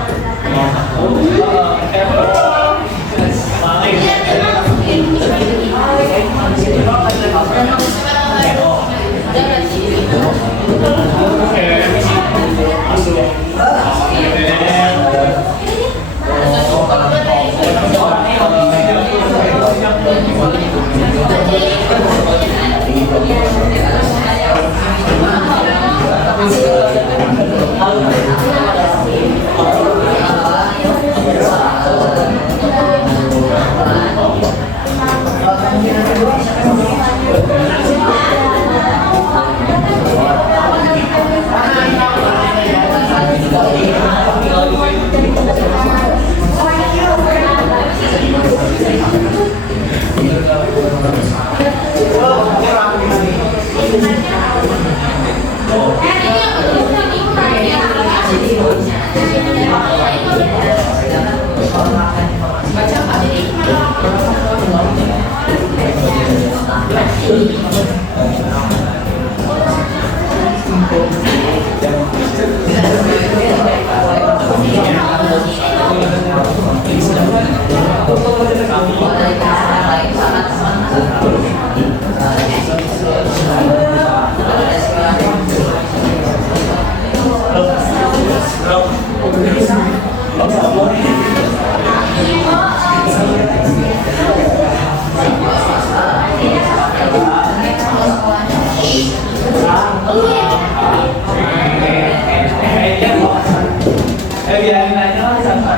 Oh, Biarin aja lah sama.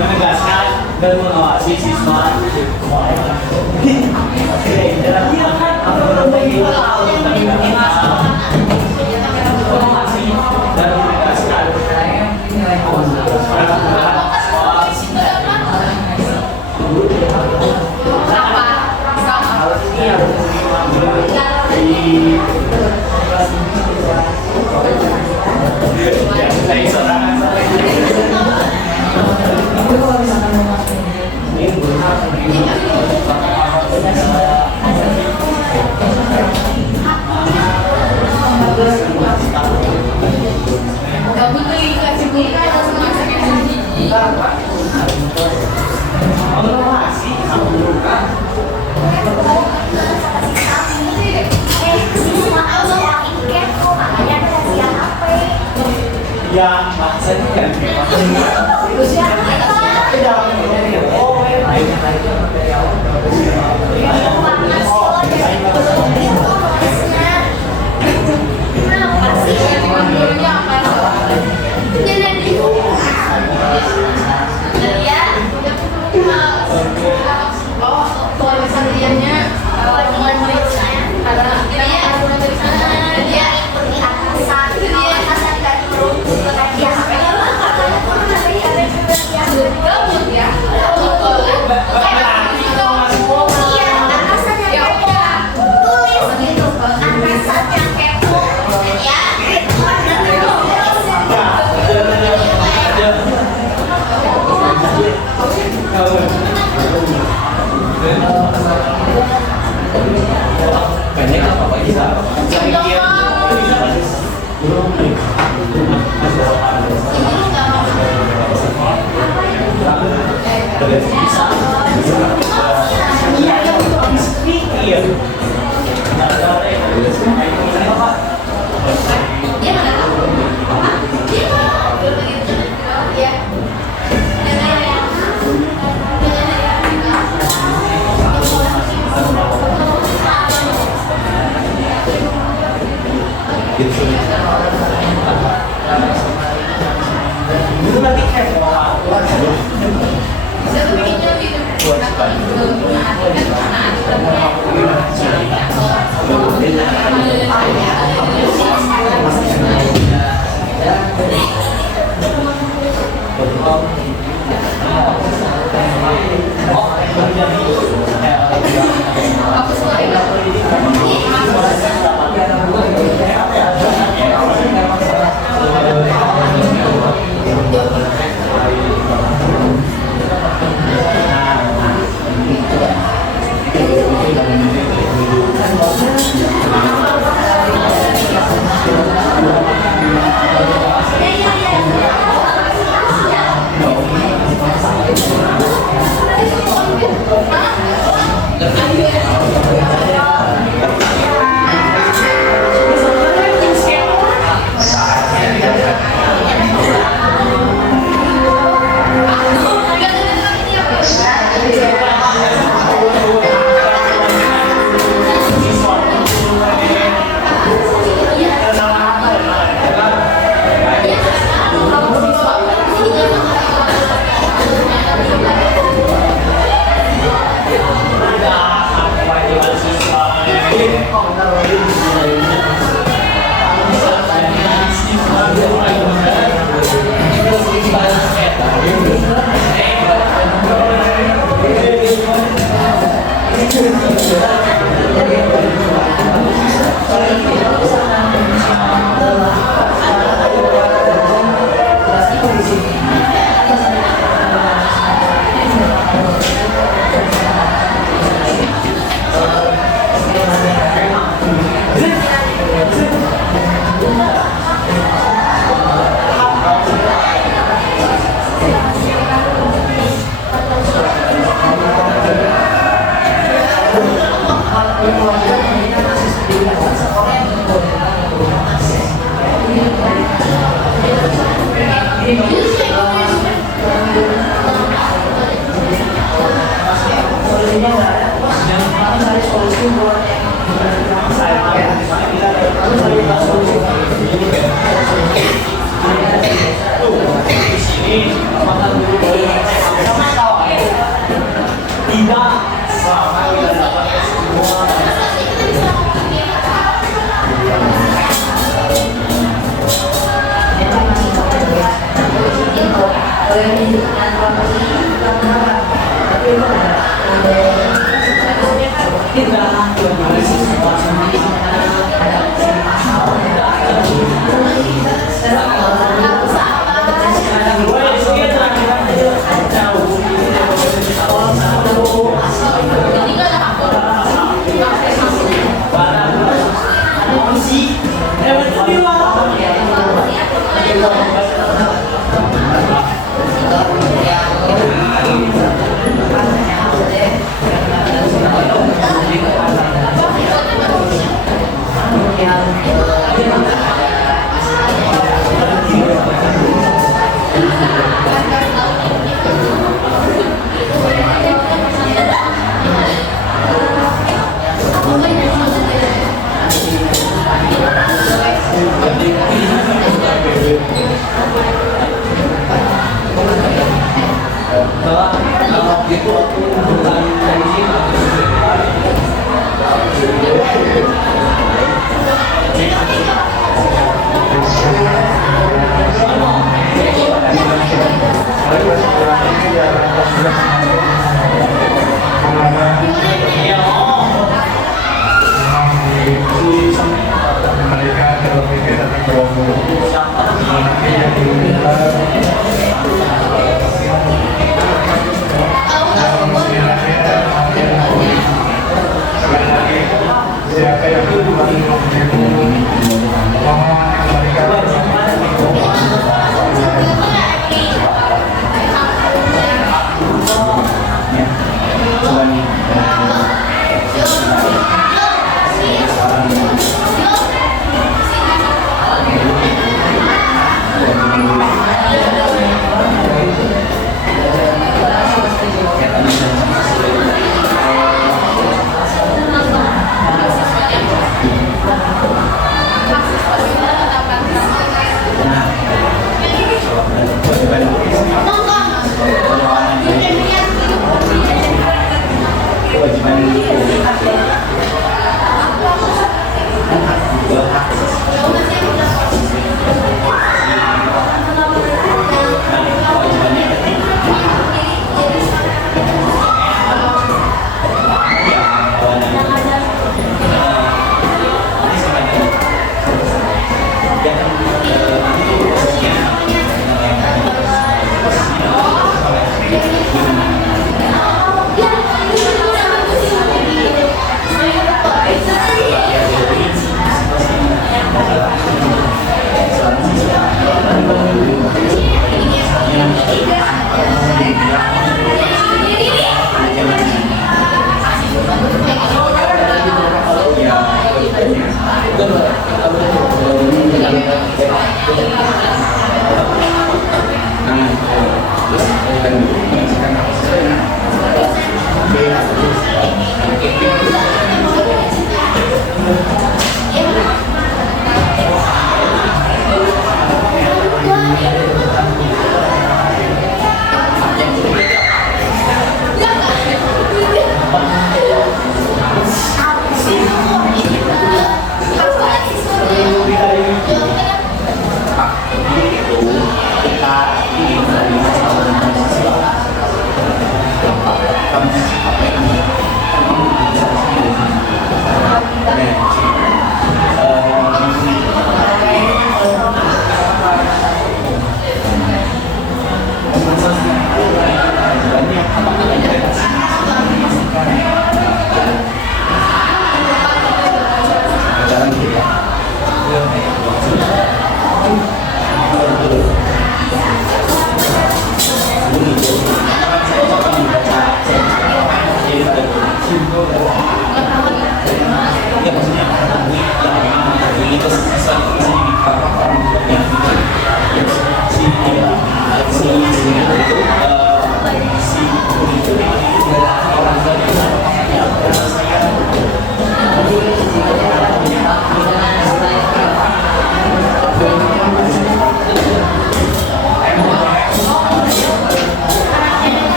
Menegaskan dan mengawasi siswa. Ya, maksudnya kan Dia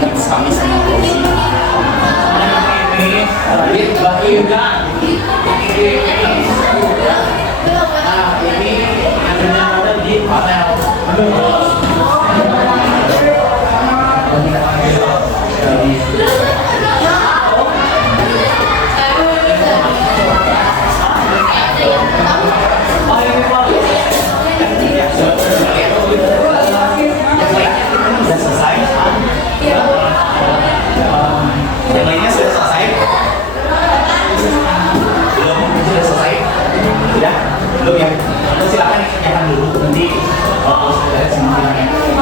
Terus Bahkan Nah, ini ada di panel. sudah selesai. Yang lainnya sudah selesai. Belum, sudah selesai. Sudah, belum ya. Silakan kerjakan dulu. Nanti sudah semuanya. Selesai.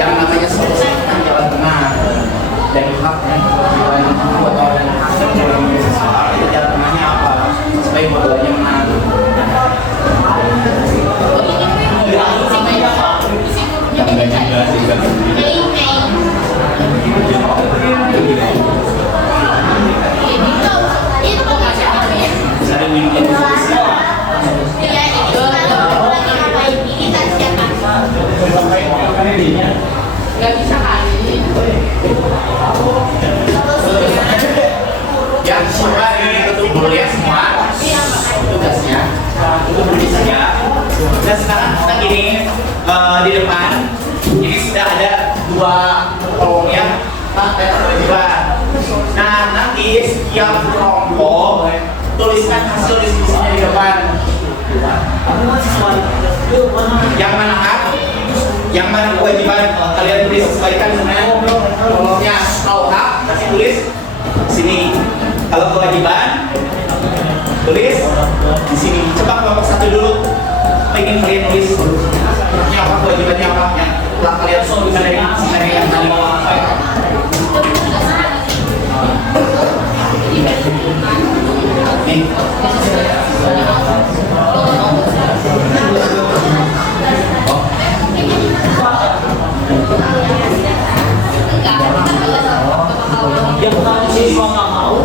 Yang namanya solusi kan jalan tengah dari hak dan kewajiban buat orang itu jalan tengahnya apa supaya dua-duanya menang. Gak bisa kali. Ya, coba ini betul ya semua tugasnya untuk tulisnya. Dan sekarang kita gini di depan ini sudah ada dua kolomnya tak kewajiban. Nah nanti setiap kelompok tuliskan hasil diskusinya di depan. Yang mana hak, yang mana kewajiban kalian tulis sesuaikan dengan kolomnya. Kalau hak kasih tulis sini, kalau kewajiban tulis di sini. Coba kelompok satu dulu, pengen kalian tulis ini apa, kewajibannya apa, yang telah kalian bisa dari yang tadi mau apa ya. Nih. Yang pertama siswa nggak mau,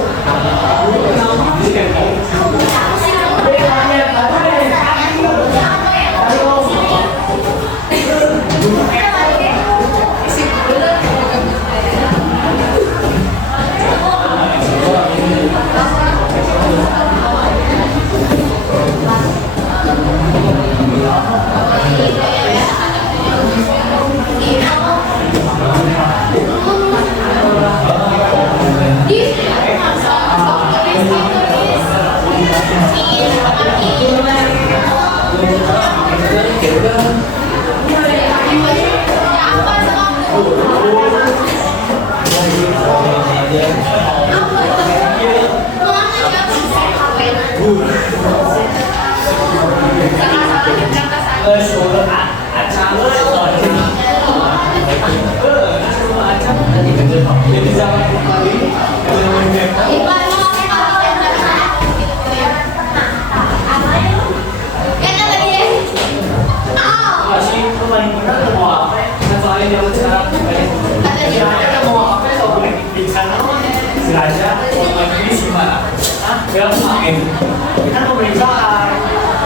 kan pemeriksaan,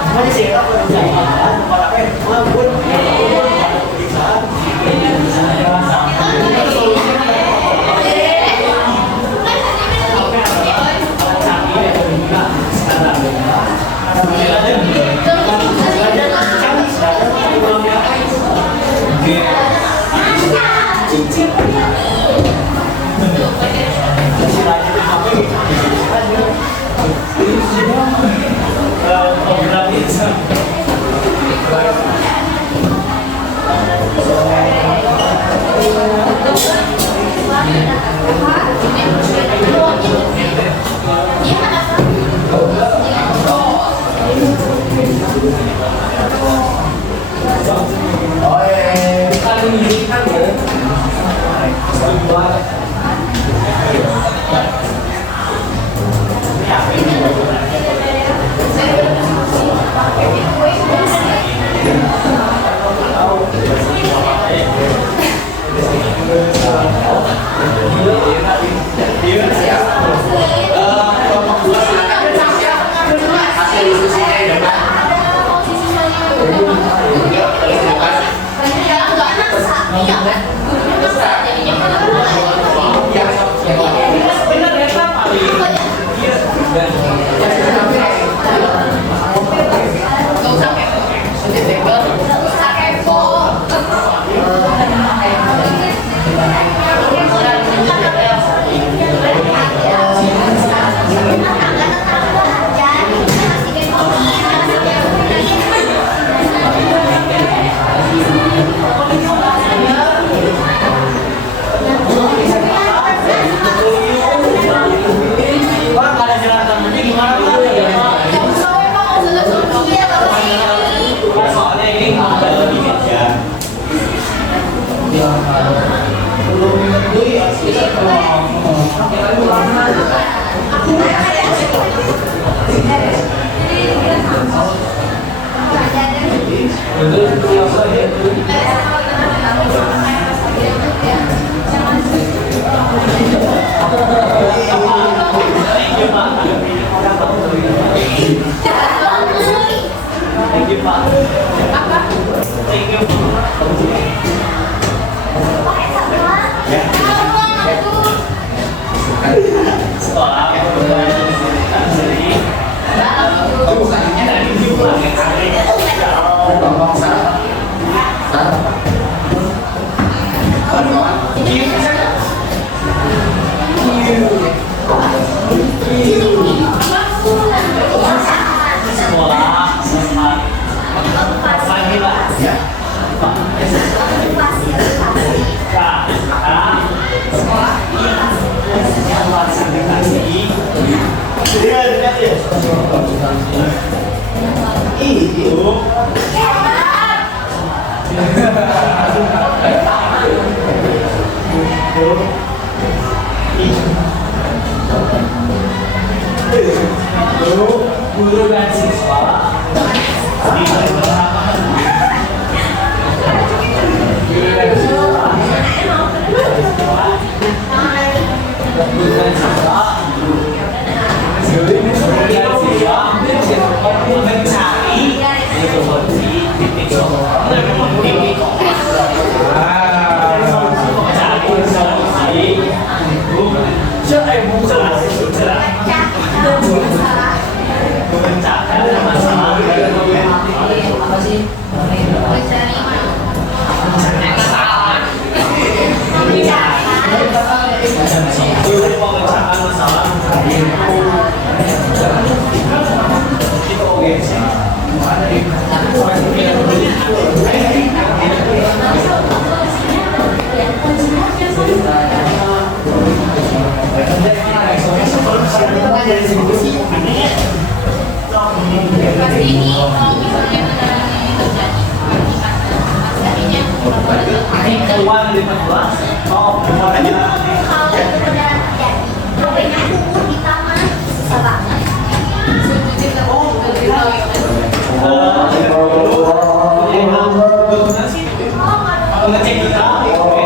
cuma di sini pemeriksaan, tapi pemeriksaan. Siap. Kelompok 2 silakan bersiap. Hasil diskusinya di depan. Yuk, balik ke depan. Terserah. Benar ya Pak? Pak, kalau jalan tangannya gimana Pak? Soalnya ini ada di meja. Thank you Pak. Thank you. Sekolah Bukannya dari sekolah sempat pagi Pak. ya. Guru dan siswa di Pasti ini kalau misalnya benar ini terjadi pastinya keluar dari 14. Oh, keluar aja. kalau benar terjadi problemnya kubur di taman susah banget. Ngecek kita. Oke.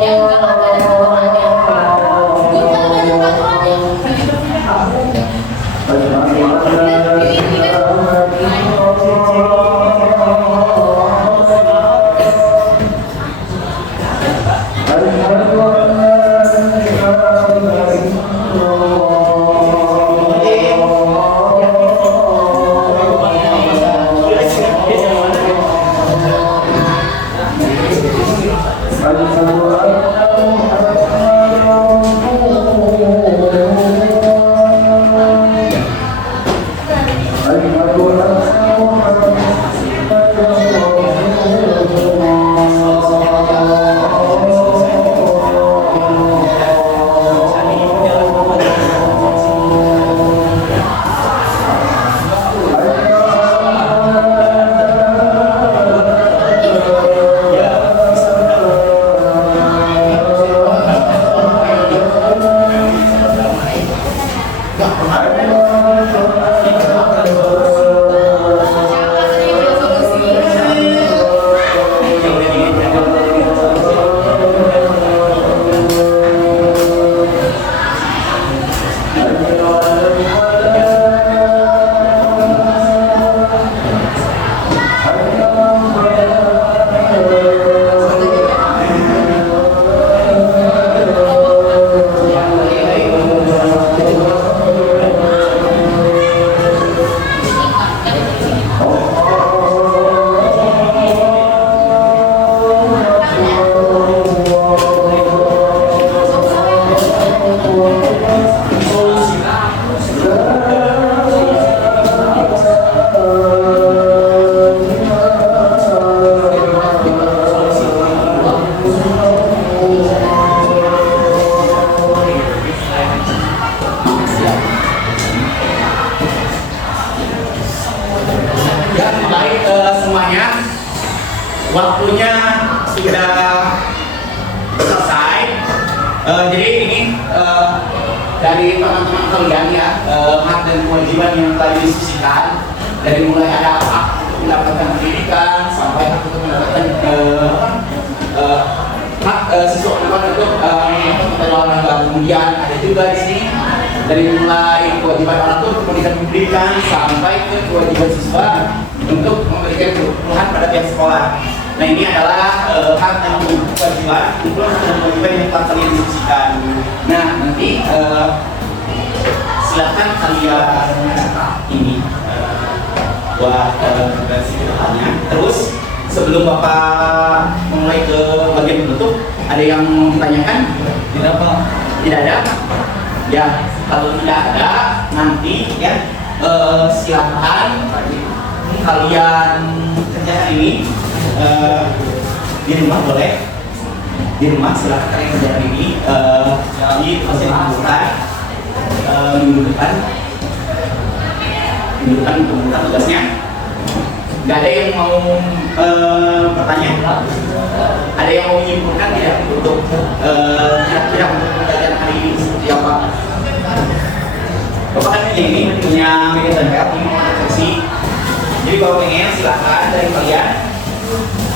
Ya enggak kan ada peraturannya. Gue kan ada peraturannya. Ya, baik semuanya. Waktunya sudah selesai. Jadi ini dari teman-teman kalian ya, hak dan kewajiban yang tadi diskusikan, dari mulai ada hak untuk mendapatkan pendidikan sampai hak untuk mendapatkan hak seseorang untuk mendapatkan olahraga. Kemudian ada juga di sini dari mulai kewajiban orang tua untuk memberikan pendidikan sampai ke kewajiban siswa untuk memberikan kebutuhan pada pihak sekolah. Nah, ini adalah hak dan kewajiban yang telah kalian diskusikan. Nah, nanti silakan kalian ini buat versi depannya. Terus sebelum Bapak mulai ke bagian penutup, ada yang mau ditanyakan? Tidak, Pak. Tidak ada? Ya, kalau tidak ada, nanti ya silakan kalian kerja ini di rumah boleh. Di rumah silakan kalian kerja ini di fasilitas minggu depan pembukaan tugasnya. Nggak ada yang mau bertanya? Ada yang mau menyimpulkan tidak untuk kira-kira untuk pembelajaran hari ini seperti apa? Bapak kan ini punya media tempel ini mau sesi. Jadi Bapak pengen silakan dari kalian.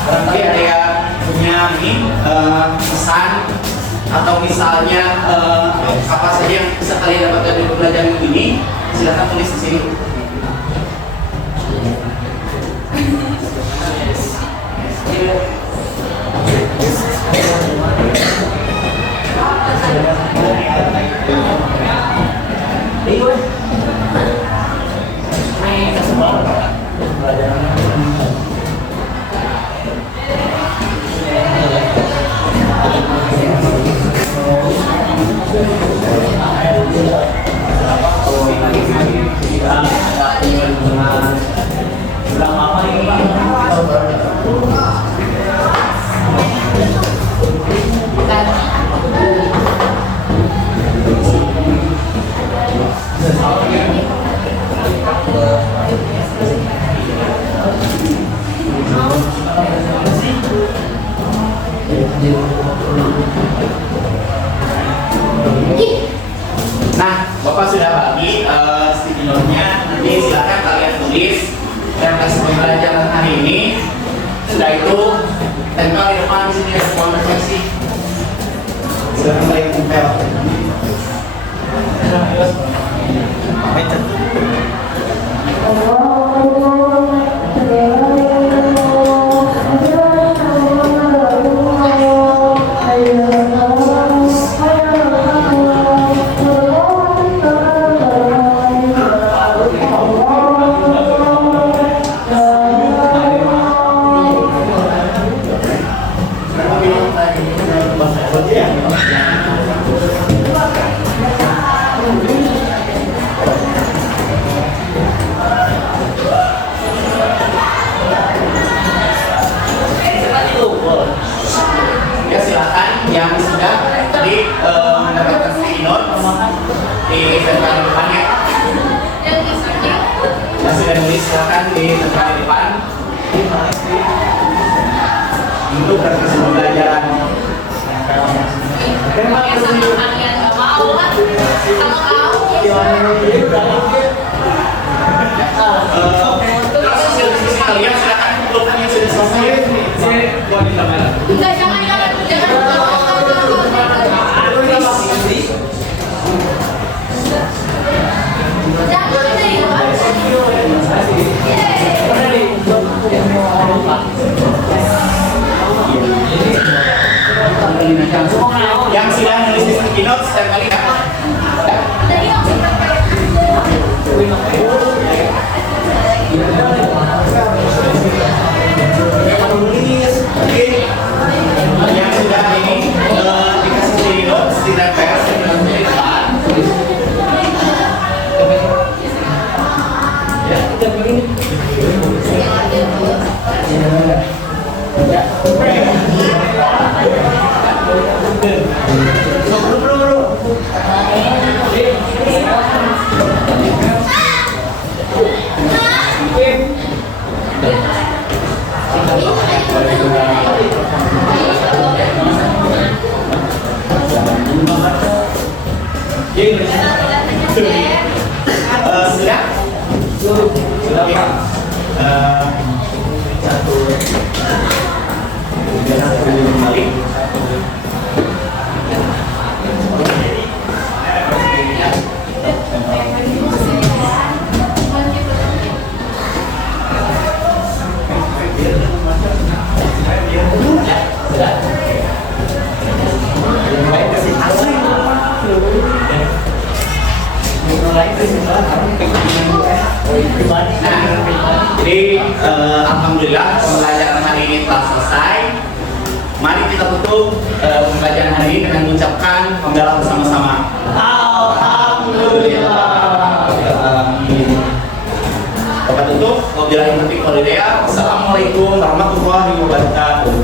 Barangkali ada yang punya ini pesan atau misalnya apa saja yang bisa kalian dapatkan dari pembelajaran ini, silakan tulis di sini. Nah, Bapak sudah bagi sticky note-nya. Nanti silakan kalian tulis referensi pembelajaran hari ini. Sudah itu tempel di depan di sini ada ruang refleksi. Silakan kalian tempel. Ya silakan yang sudah tadi mendapatkan sticky note di tempel depannya. Yang sudah nulis silakan di tempel depan untuk referensi pembelajaran. Pakai sama kalian nggak mau kan? Sama kau. Terus hasil diskusi kalian silakan kumpulkan yang sudah selesai. Enggak, jangan. Yang sudah nulis di sticky notes setiap kali yang sudah ini dikasih sticky notes di tempel Ya, kita begini. Sudah? Sudah Pak. Satu. Kembali. Nah, jadi alhamdulillah pembelajaran hari ini telah selesai. Mari kita tutup pembelajaran hari ini dengan mengucapkan hamdalah bersama-sama. Alhamdulillah. Bapak tutup. Wabillahi taufiq wal hidayah. Wassalamualaikum warahmatullahi wabarakatuh.